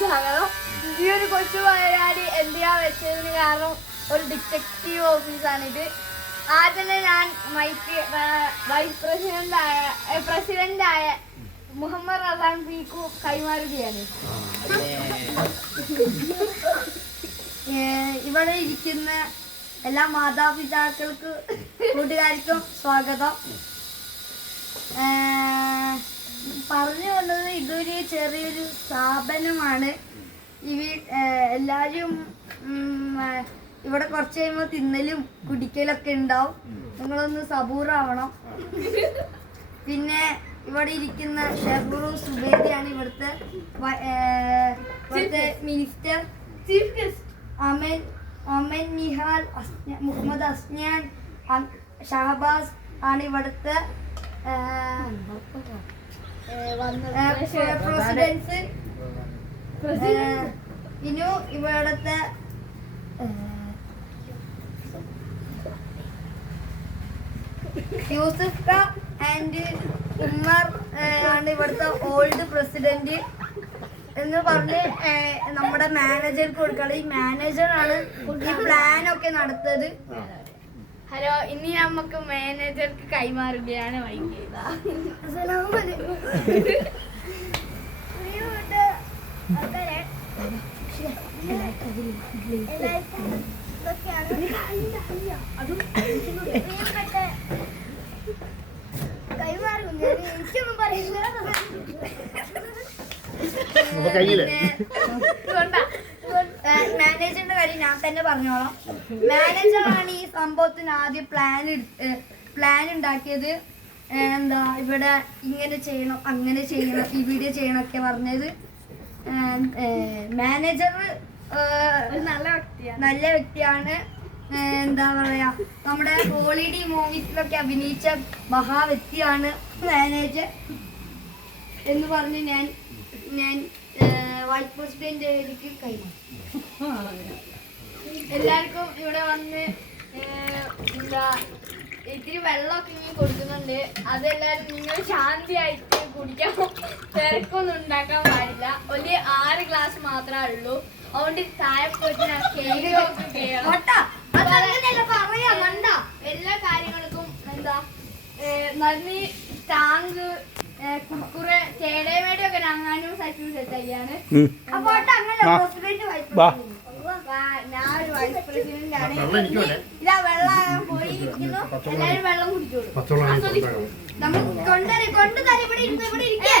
സ്വാഗതം. ഈ ഒരു കൊച്ചു പരിപാടി എന്തിനാ വെച്ചതിന് കാരണം ഒരു ഡിറ്റക്റ്റീവ് ഓഫീസാണിത്. ആദ്യം ഞാൻ മൈക്ക് വൈസ് പ്രസിഡന്റായ മുഹമ്മദ് റസാൻ പീക്കു കൈമാറുകയാണ്. ഇവിടെ ഇരിക്കുന്ന എല്ലാ മാതാപിതാക്കൾക്ക് കൂട്ടുകാർക്കും സ്വാഗതം. പറഞ്ഞു വന്നത് ഇതൊരു ചെറിയൊരു സ്ഥാപനമാണ്. എല്ലാവരും ഇവിടെ കുറച്ച് കഴിയുമ്പോൾ തിന്നലും കുടിക്കലൊക്കെ ഉണ്ടാവും. നിങ്ങളൊന്ന് സബൂറാവണം. പിന്നെ ഇവിടെ ഇരിക്കുന്ന ഷെഹ്റു സുബേദിയാണ് ഇവിടുത്തെ minister. Chief guest Aman Nihal, Muhammad Asnan, Shahabaz ആണ് ഇവിടുത്തെ പ്രസിഡൻസ്. ഇനി ഇവിടുത്തെ യൂസഫ് ആൻഡ് ഉമ്മർ ആണ് ഇവിടുത്തെ ഓൾഡ് പ്രസിഡന്റ് എന്ന് പറഞ്ഞ് നമ്മുടെ മാനേജർക്ക് കൊടുക്കണം. ഈ മാനേജറാണ് ഈ പ്ലാനൊക്കെ നടത്തത്. ഹലോ, ഇനി നമുക്ക് മാനേജർക്ക് കൈമാറുകയാണ്. വൈകിയത് കൈമാറും. എനിക്കൊന്നും പറയില്ല. മാനേജറിന്റെ കാര്യം ഞാൻ തന്നെ പറഞ്ഞോളാം. മാനേജറാണ് ഈ സംഭവത്തിന് ആദ്യം പ്ലാൻ ഉണ്ടാക്കിയത്. എന്താ ഇവിടെ ഇങ്ങനെ ചെയ്യണം, അങ്ങനെ ചെയ്യണം, ഈ വീഡിയോ ചെയ്യണം ഒക്കെ പറഞ്ഞത്. മാനേജർ നല്ല വ്യക്തിയാണ്. എന്താ പറയാ, നമ്മുടെ ഹോളിഡേ മൂവീസിലൊക്കെ അഭിനയിച്ച മഹാവ്യക്തിയാണ് മാനേജർ എന്ന് പറഞ്ഞ് ഞാൻ വൈസ് പ്രസിഡന്റിലേക്ക് കൈമാറും. എല്ലാവർക്കും ഇവിടെ വന്ന് എന്താ ഇത്തിരി വെള്ളമൊക്കെ ഇങ്ങനെ കൊടുക്കുന്നുണ്ട്. അതെല്ലാവരും നിങ്ങൾ ശാന്തിയായിട്ട് കുടിക്കാൻ, തിരക്കൊന്നും ഉണ്ടാക്കാൻ പാടില്ല. ഒരു 6 ഗ്ലാസ് മാത്രമേ ഉള്ളൂ. അതുകൊണ്ട് താഴെ പോയിട്ട് എല്ലാ കാര്യങ്ങൾക്കും എന്താ നന്ദി. ടാങ്ക് കുക്കുറെ ചേടേമേടൊക്കെ ഞങ്ങാനും സൈക്കിൾ സെറ്റ് ചെയ്യാണ്. അപ്പൊ ഞാൻ ഒരു വൈസ് പ്രസിഡന്റ് ആണ്. ഇതാ വെള്ളം പോയി ഇരിക്കുന്നു. എല്ലാവരും വെള്ളം കുടിച്ചോളൂ. നമുക്ക് കൊണ്ടുതരാം. ഇവിടെ ഇരിക്കുക.